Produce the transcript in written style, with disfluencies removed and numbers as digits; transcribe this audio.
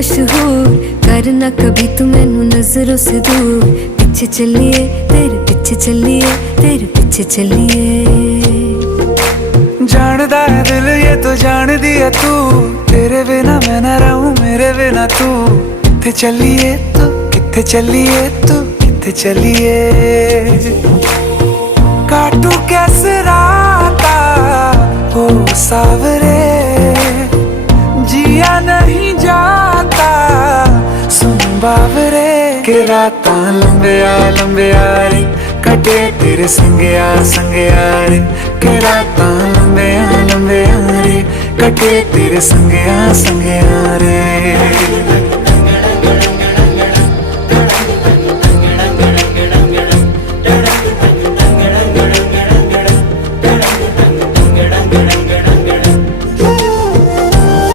मशहूर, करना कभी तू मैनू नजरों से दूर। पीछे चलिए तेरे पीछे चलिए, तेरे पीछे चलिए। जानदा है दिल ये तो जान दिया तू, तेरे बिना मैं ना रहूं मेरे बिना तू। किथे चलिए तू, किथे चलिए तू, किथे चलिए। काटू कैसे राता हो सावरे, जिया नहीं जाता सुन बावरे। के राता लंबिया लंबिया रे, कटे तेरे संगया संगया रे। के राता लंबिया लंबिया रे, कटे तेरे संगया संगया रे।